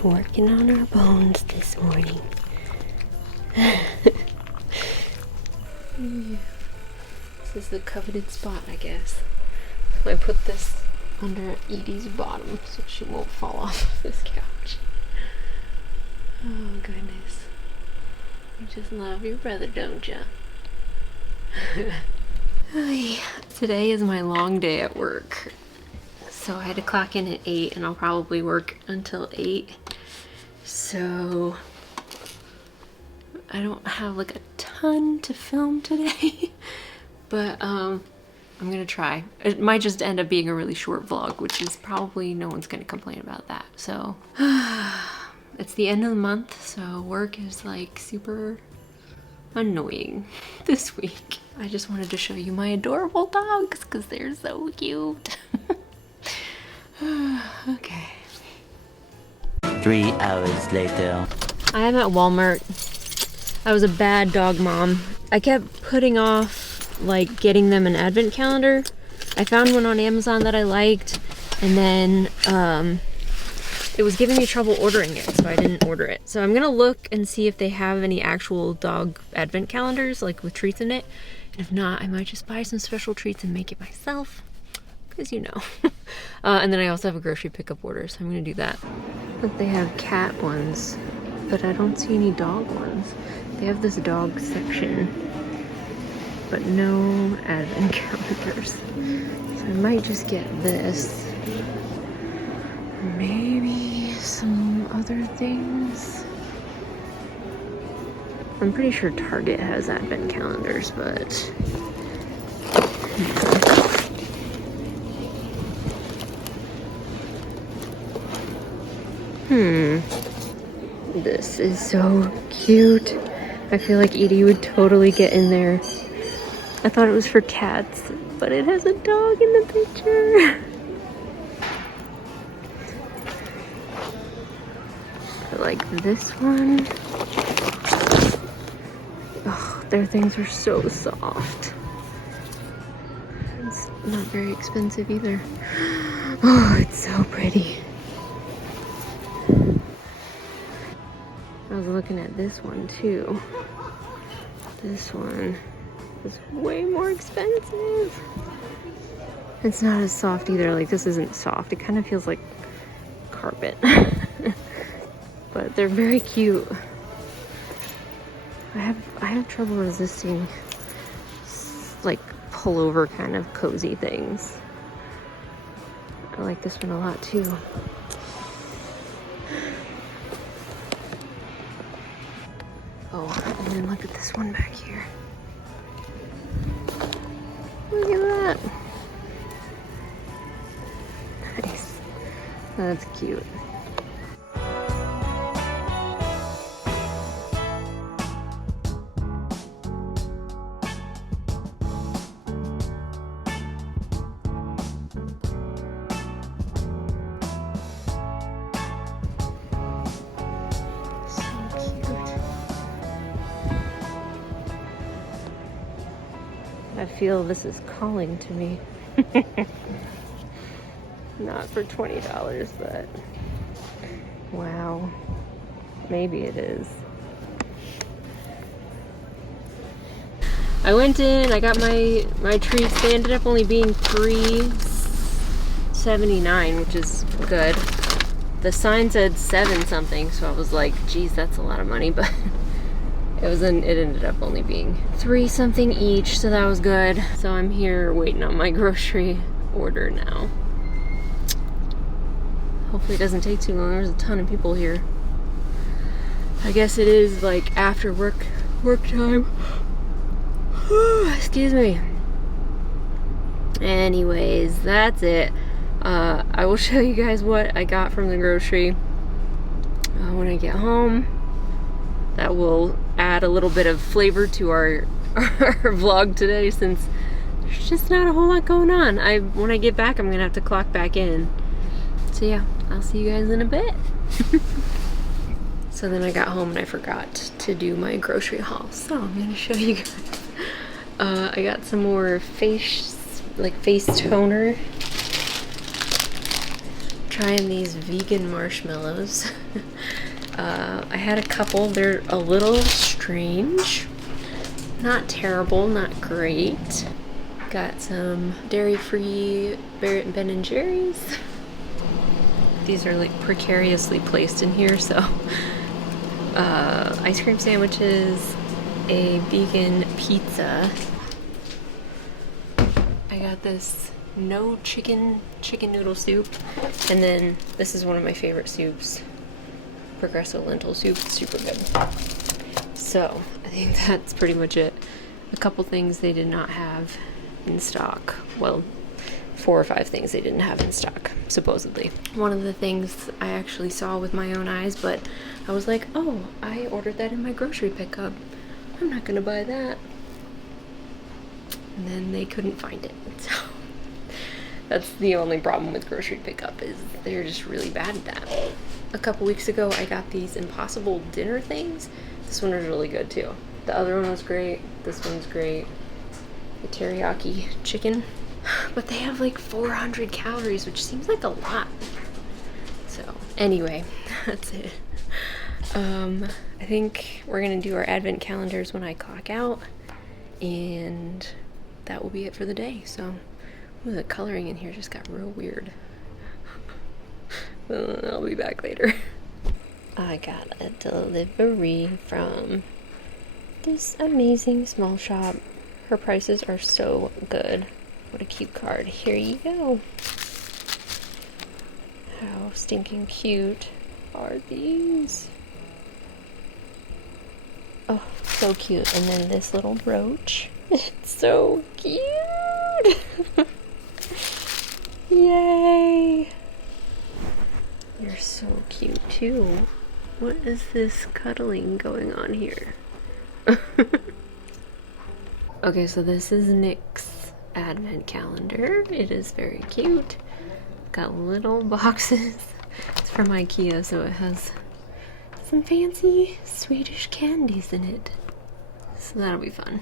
just working on our bones this morning. This is the coveted spot, I guess. I put this under Edie's bottom so she won't fall off this couch. Oh goodness. You just love your brother, don't ya? Today is my long day at work. So I had to clock in at 8 and I'll probably work until 8. So I don't have like a ton to film today, but I'm gonna try. It might just end up being a really short vlog, which is probably no one's gonna complain about that. So it's the end of the month, so work is like super annoying this week. I just wanted to show you my adorable dogs because they're so cute. Okay. 3 hours later. I am at Walmart. I was a bad dog mom. I kept putting off like getting them an advent calendar. I found one on Amazon that I liked, and then it was giving me trouble ordering it, so I didn't order it. So I'm gonna look and see if they have any actual dog advent calendars, like with treats in it. And if not, I might just buy some special treats and make it myself, because you know. And then I also have a grocery pickup order, so I'm gonna do that. But they have cat ones, but I don't see any dog ones. They have this dog section, but no advent calendars. So I might just get this. Maybe some other things. I'm pretty sure Target has advent calendars, but this is so cute. I feel like Edie would totally get in there. I thought it was for cats, but it has a dog in the picture. I like this one. Oh, their things are so soft. It's not very expensive either. Oh, it's so pretty. I was looking at this one too. This one is way more expensive. It's not as soft either. Like, this isn't soft. It kind of feels like carpet. But they're very cute. I have trouble resisting like pullover kind of cozy things. I like this one a lot too. Oh, and then look at this one back here. Look at that. Nice. That's cute. I feel this is calling to me. Not for $20, but wow, maybe it is. I went in, I got my treats. They ended up only being $3.79, which is good. The sign said 7 something, so I was like, geez, that's a lot of money, but it ended up only being 3 something each, so that was good. So I'm here waiting on my grocery order now. Hopefully it doesn't take too long. There's a ton of people here. I guess it is like after work time. Excuse me. Anyways, that's it. I will show you guys what I got from the grocery when I get home. That will add a little bit of flavor to our vlog today, since there's just not a whole lot going on. When I get back, I'm gonna have to clock back in. So yeah, I'll see you guys in a bit. So then I got home and I forgot to do my grocery haul, so I'm gonna show you guys. I got some more face toner. trying these vegan marshmallows. I had a couple. They're a little strange. Not terrible, not great. Got some dairy-free Ben & Jerry's. These are like precariously placed in here, so ice cream sandwiches, a vegan pizza. I got this no chicken noodle soup, and then this is one of my favorite soups, Progresso lentil soup. It's super good. So I think that's pretty much it. A couple things they did not have in stock. Well, 4 or 5 things they didn't have in stock, supposedly. One of the things I actually saw with my own eyes, but I was like, oh, I ordered that in my grocery pickup. I'm not gonna buy that. And then they couldn't find it. So that's the only problem with grocery pickup, is they're just really bad at that. A couple weeks ago, I got these Impossible dinner things. This one was really good too. The other one was great. This one's great. The teriyaki chicken. But they have like 400 calories, which seems like a lot. So anyway, that's it. I think we're gonna do our advent calendars when I clock out, and that will be it for the day. So, ooh, the coloring in here just got real weird. I'll be back later. I got a delivery from this amazing small shop. Her prices are so good. What a cute card. Here you go. How stinking cute are these? Oh, so cute. And then this little brooch. It's so cute. Yay. You're so cute too. What is this cuddling going on here? Okay, so this is Nick's advent calendar. It is very cute. Got little boxes. It's from IKEA, so it has some fancy Swedish candies in it. So that'll be fun.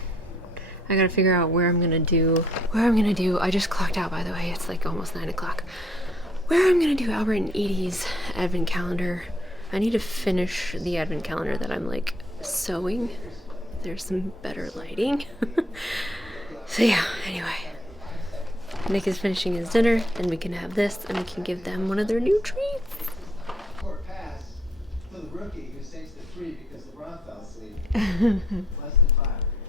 I gotta figure out where I'm gonna do. I just clocked out, by the way. It's like almost 9 o'clock. Where I'm gonna do Albert and Edie's advent calendar. I need to finish the advent calendar that I'm like sewing. There's some better lighting. So yeah, anyway. Nick is finishing his dinner, and we can have this, and we can give them one of their new treats.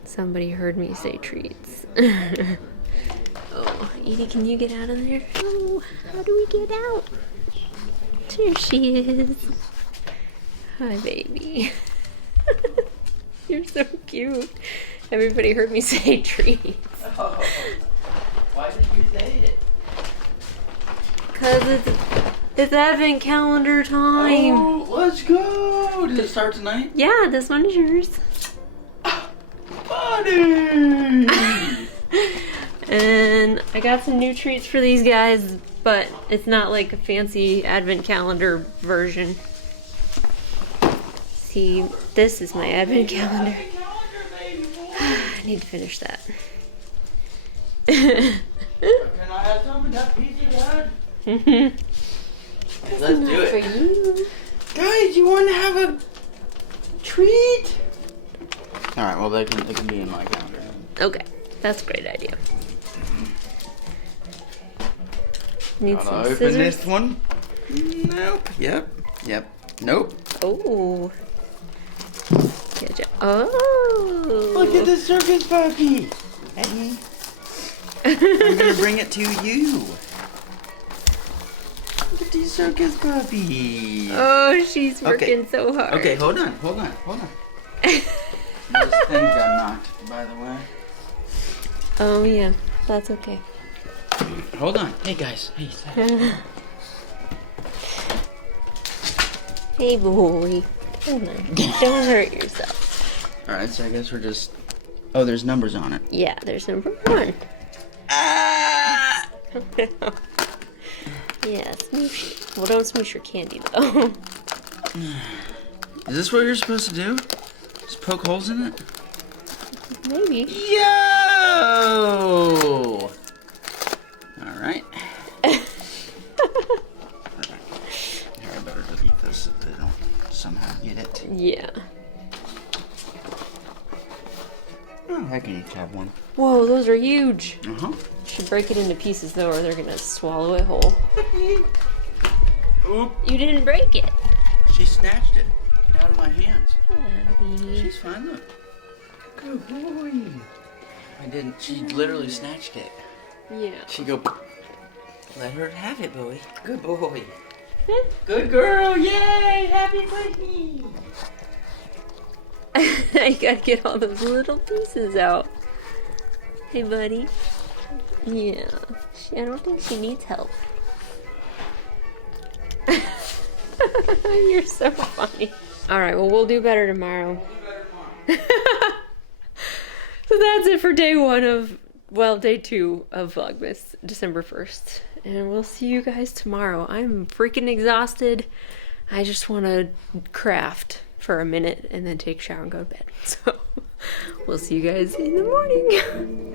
Somebody heard me say treats. Oh, Edie, can you get out of there? Oh, how do we get out? There she is. Hi, baby. You're so cute. Everybody heard me say treats. Oh, why did you say it? Because it's advent calendar time. Oh, let's go. Does it start tonight? Yeah, this one is yours. Buddy! And I got some new treats for these guys, but it's not like a fancy advent calendar version. See, this is my advent calendar. I need to finish that. Can I have some of that pizza, Dad? Let's do it. For you. Guys, you want to have a treat? Alright, well, they can be in my calendar. Okay, that's a great idea. Need some Open scissors. this one. Nope. Yep. Nope. Oh. Good job. Oh. Look at the circus puppy. Hey. I'm gonna bring it to you. Look at these circus puppies. Oh, she's working so hard. Okay, hold on. Those things got knocked, by the way. Oh yeah, that's okay. Hold on. Hey guys. Hey. Hey boy. Come on. Don't hurt yourself. Alright, so I guess we're just... Oh, there's numbers on it. Yeah, there's number 1. Ah! Yeah, smoosh it. Well, don't smoosh your candy though. Is this what you're supposed to do? Just poke holes in it? Maybe. Yo! Alright. Yeah. Oh, I can each have one. Whoa, those are huge. Uh-huh. Should break it into pieces though, or they're gonna swallow it whole. Oop. You didn't break it. She snatched it out of my hands. Abby. She's fine, look. Good boy. I didn't. She literally snatched it. Yeah. She go, let her have it, boy. Good boy. Good girl, yay! Happy puppy! I gotta get all those little pieces out. Hey, buddy. Yeah. I don't think she needs help. You're so funny. Alright, well, we'll do better tomorrow. So that's it for day 1 of, well, day 2 of Vlogmas, December 1st. And we'll see you guys tomorrow. I'm freaking exhausted. I just want to craft for a minute and then take a shower and go to bed. So we'll see you guys in the morning.